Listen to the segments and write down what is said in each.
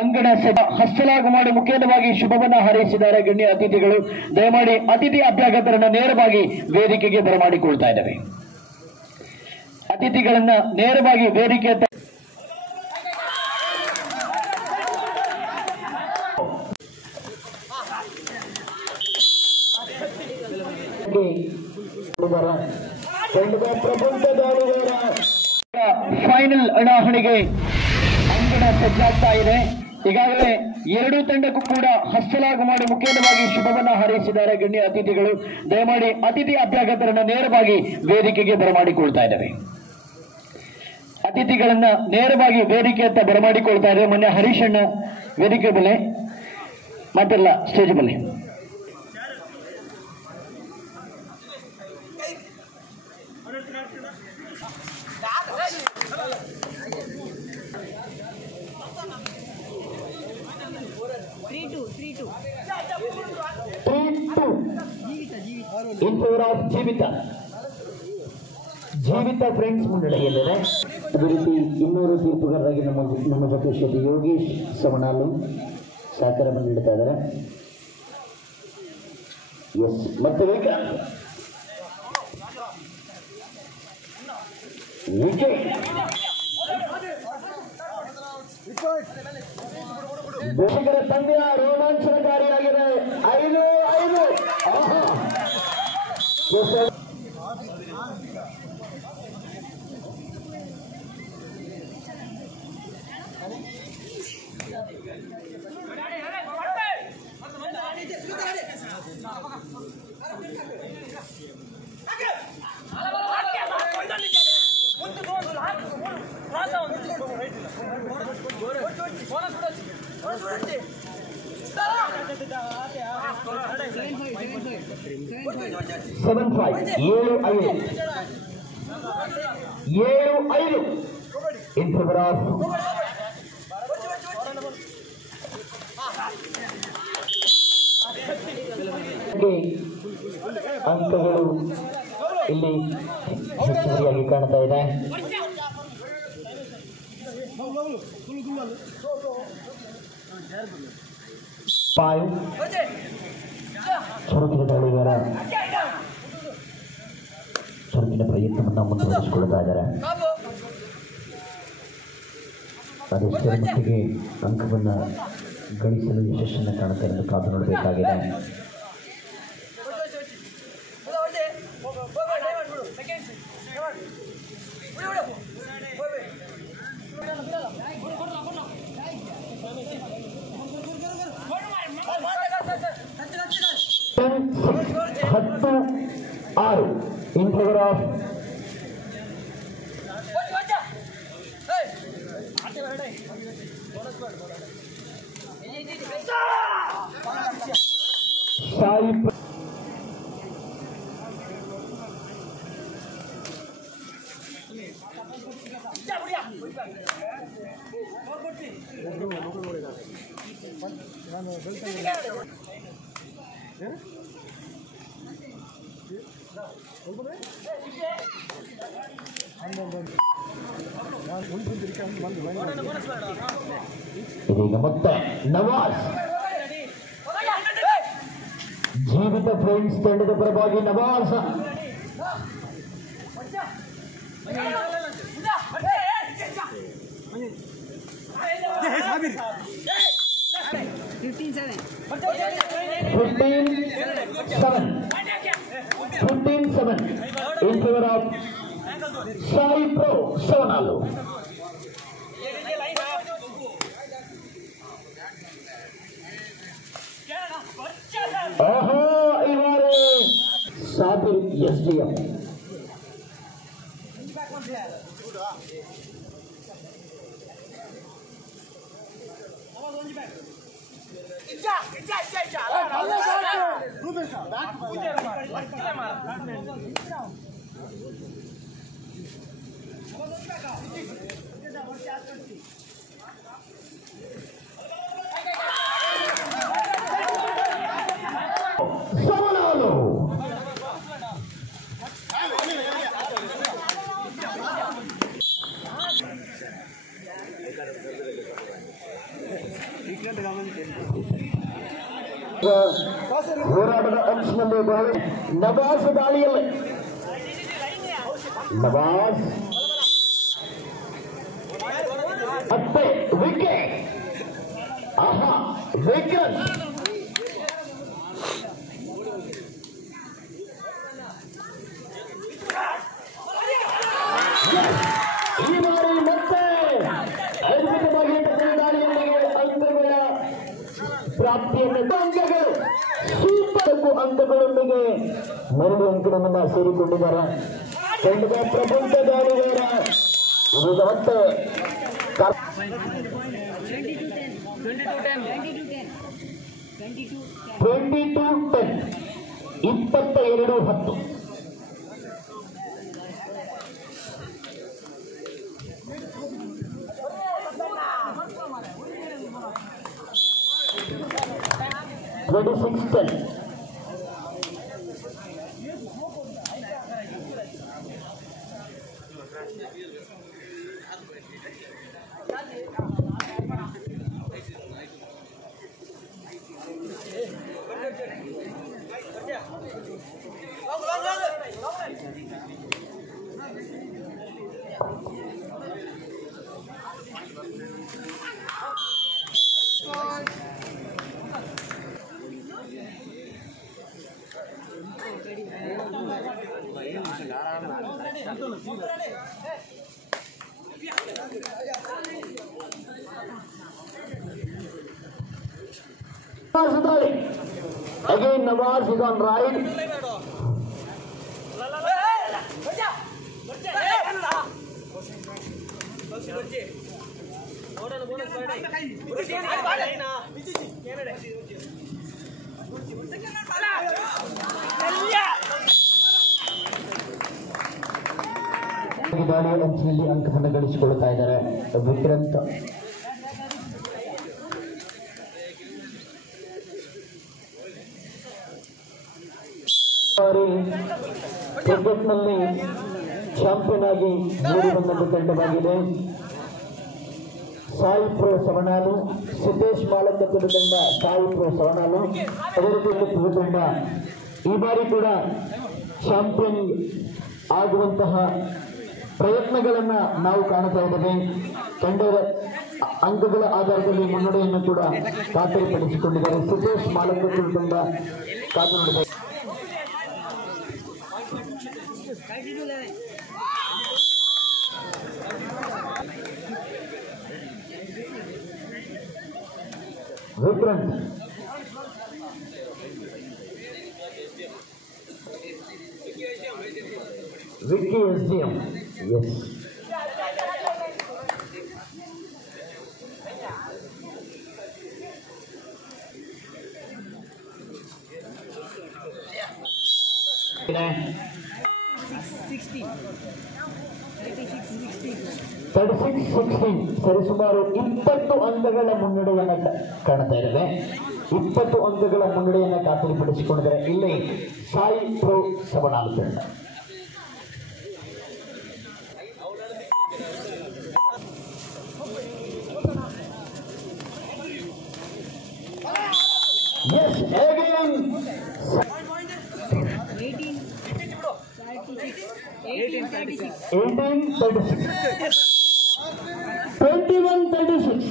ಅಂಗಣ ಹಸ್ತಲಾಘ ಮಾಡಿ ಮುಖ್ಯವಾಗಿ ಶುಭವನ್ನ ಹಾರೈಸಿದ್ದಾರೆ ಗಣ್ಯ ಅತಿಥಿಗಳು. ದಯಮಾಡಿ ಅತಿಥಿ ಅಭ್ಯಾಗತರನ್ನ ನೇರವಾಗಿ ವೇದಿಕೆಗೆ ಬರಮಾಡಿಕೊಳ್ತಾ ಇದ್ದೇವೆ. ಅತಿಥಿಗಳನ್ನ ನೇರವಾಗಿ ವೇದಿಕೆ ಫೈನಲ್ ಹಣಾಹಣಿಗೆ ಅಂಗಣ ಸಜ್ಜಾಗ್ತಾ ಇದೆ. ಈಗಾಗಲೇ ಎರಡೂ ತಂಡಕ್ಕೂ ಕೂಡ ಹಸ್ತಲಾಘ ಮಾಡಿ ಮುಖ್ಯವಾಗಿ ಶುಭವನ್ನ ಹಾರೈಸಿದ್ದಾರೆ ಗಣ್ಯ ಅತಿಥಿಗಳು. ದಯಮಾಡಿ ಅತಿಥಿ ಅಭ್ಯಾಗತರನ್ನ ನೇರವಾಗಿ ವೇದಿಕೆಗೆ ಬರಮಾಡಿಕೊಳ್ತಾ ಇದ್ದೇವೆ. ಅತಿಥಿಗಳನ್ನ ನೇರವಾಗಿ ವೇದಿಕೆ ಅಂತ ಬರಮಾಡಿಕೊಳ್ತಾ ಇದ್ದೇವೆ. ಮೊನ್ನೆ ಹರೀಶ್ ಅಣ್ಣ ವೇದಿಕೆ ಬಲೆ ಮತ್ತೆಲ್ಲ ಸ್ಟೇಜ್ ಬಲೆ. ಜೀವಿತ ಫ್ರೆಂಡ್ಸ್ ಮುನ್ನಡೆಯಲ್ಲಿದೆ. ಅದೇ ರೀತಿ 200 ತೀರ್ಪುಗಾರರಾಗಿ ನಮ್ಮ ಜೊತೆ ಶ್ರೀ ಯೋಗೇಶ್ ಸವಣಾಲು ಸಹಕಾರವನ್ನು ನೀಡ್ತಾ ಇದ್ದಾರೆ. ಎಸ್ ಮತ್ತೆ ಬೋಷಕರ ತಂದೆಯ ರೋಮಾಂಚನಕಾರಿಯಾಗಿದೆ. 5-5 7-5 in favor of ಅಂಕಗಳು ಇಲ್ಲಿ ಹೆಚ್ಚುವರಿಯಾಗಿ ಕಾಣ್ತಾ ಇದೆ. ಚುರುಕಿನ ದಾಳಿಗಾರ ಚುರುಕಿನ ಪ್ರಯತ್ನವನ್ನು ಮುಂದುವರಿಸಿಕೊಳ್ತಾ ಇದ್ದಾರೆ. ಅದೆಷ್ಟರ ಮಟ್ಟಿಗೆ ಅಂಕವನ್ನು ಗಳಿಸಲು ಯಶಸ್ಸನ್ನು ಕಾಣುತ್ತೆ ಎಂದು ಕಾದು ನೋಡಬೇಕಾಗಿದೆ. ಆರು in favor of ಸಾಯಿ. ಇದೀಗ ಮತ್ತೆ ನವಾಜ್ ಜೀವಿತ ಫ್ರೆಂಡ್ಸ್ ತಂಡದ ಪರವಾಗಿ Nawaz $15-7 in favor of Sai Pro Sonalu. ಇವರು ಸಾಬಿರ್ SDM ಹೋರಾಟದ ಅಂಚಿನಲ್ಲಿ ನವಾಜ್ ದಾಳಿಯಲ್ಲಿ ನವಾಜ್ ಮತ್ತೆ ವಿಕೆಟ್. ಆಹಾ, ವಿಕೆಟ್ ಈ ಬಾರಿ ಮತ್ತೆ ಅದ್ಭುತವಾಗಿ ದಾಳಿಯೊಂದಿಗೆ ಅಂಕಗಳ ಪ್ರಾಪ್ತಿಯನ್ನು ಅಂಕಗಳು ಸೂಪರ್ ಅಂಕಗಳೊಂದಿಗೆ ಮರಳು ಅಂಕಣವನ್ನು ಸೇರಿಕೊಂಡಿದ್ದಾರೆ. ತಂಡದ ಪ್ರಬಂಧ ದಾಳಿಗಾರ ಈಗ ಮತ್ತೆ 22-10 22-10. Again, Nawaz is on right. ದಾಳಿಯ ಅಂಚಿನಲ್ಲಿ ಅಂಕವನ್ನು ಗಳಿಸಿಕೊಳ್ಳುತ್ತಾ ಇದ್ದಾರೆ ವಿಕ್ರಾಂತ್. ಕ್ರಿಕೆಟ್ನಲ್ಲಿ ಚಾಂಪಿಯನ್ ಆಗಿ ಮೂಡಿ ಬಂದ ತಂಡವಾಗಿದೆ. ಸಾಯಿ ಪ್ರೋ ಸವಣಾಲು, ಸಿದ್ದೇಶ್ ಮಾಲಕತ್ವದ ತಂಡ ಸಾಯಿ ಪ್ರೋ ಸವಣಾಲು ಅವರ ತಂಡ ಈ ಬಾರಿ ಕೂಡ ಚಾಂಪಿಯನ್ ಆಗುವಂತಹ ಪ್ರಯತ್ನಗಳನ್ನ ನಾವು ಕಾಣ್ತಾ ಇದ್ದೇವೆ. ತಂಡದ ಅಂಕಗಳ ಆಧಾರದಲ್ಲಿ ಮುನ್ನಡೆಯನ್ನು ಕೂಡ ಖಾತರಿಪಡಿಸಿಕೊಂಡಿದ್ದಾರೆ. ಸಿದ್ದೇಶ್ ಮಾಲಕತ್ವದ ತಂಡ ಕಾದು ನೋಡಿದೆ. Vikrant Vicky SDM, yes. ಸರಿಸುಮಾರು 20 ಅಂಕಗಳ ಮುನ್ನಡೆಯನ್ನು ಕಾಣ್ತಾ ಇದ್ದೇವೆ. 20 ಅಂಕಗಳ ಮುನ್ನಡೆಯನ್ನು ಖಾತರಿಪಡಿಸಿಕೊಂಡಿದ್ದಾರೆ ಇಲ್ಲಿ ಸಾಯಿ ಪ್ರೋ ಸವಣಾಲು ತಂಡ. Yes, again. 18-36. 21-36.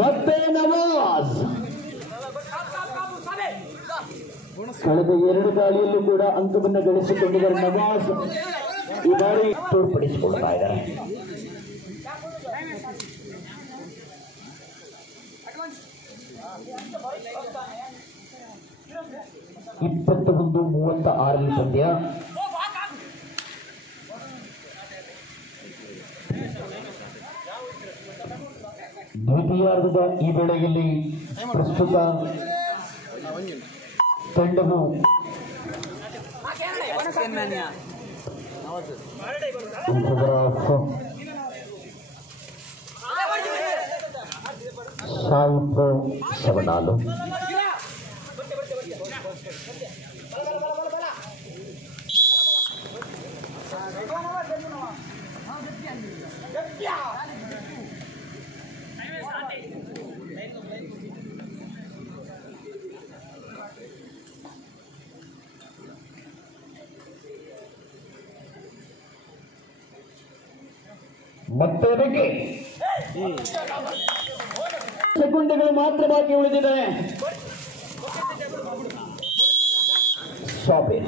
ಮತ್ತೆ ನವಾಜ್ ಕಳೆದ 2 ದಾಳಿಯಲ್ಲೂ ಕೂಡ ಅಂಕವನ್ನು ಗಳಿಸಿಕೊಂಡಿದ್ದಾರೆ. ನವಾಜ್ ಈ ಬಾರಿ ತೋರ್ಪಡಿಸಿಕೊಳ್ತಾ ಇದ್ದಾರೆ. ಇಪ್ಪತ್ತು 36 ಪಂದ್ಯ. ದ್ವಿತೀಯಾರ್ಧದ ಈ ವೇಳೆಯಲ್ಲಿ ಪ್ರಸ್ತುತ ತಂಡವು ಸಾಯಿ ಪ್ರೋ ಸವಣಾಲು ಮತ್ತೆ ಅದಕ್ಕೆ ಸೆಕೆಂಡ್ಗಳು ಮಾತ್ರ ಬಾಕಿ ಉಳಿದಿದೆ. ಶಾಪಿ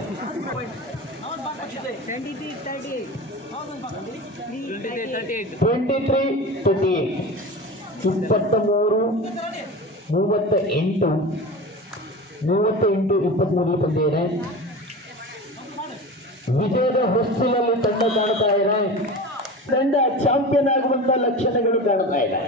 23-38 ಪಂದ್ಯ ಇದೆ. ವಿಜಯದ ಹೊಸ್ತಿಲಲ್ಲಿ ತಂಡ ಕಾಣ್ತಾ ಇದೆ. ತಂಡ ಚಾಂಪಿಯನ್ ಆಗುವಂತ ಲಕ್ಷಣಗಳು ಕಾಣ್ತಾ ಇದೆ.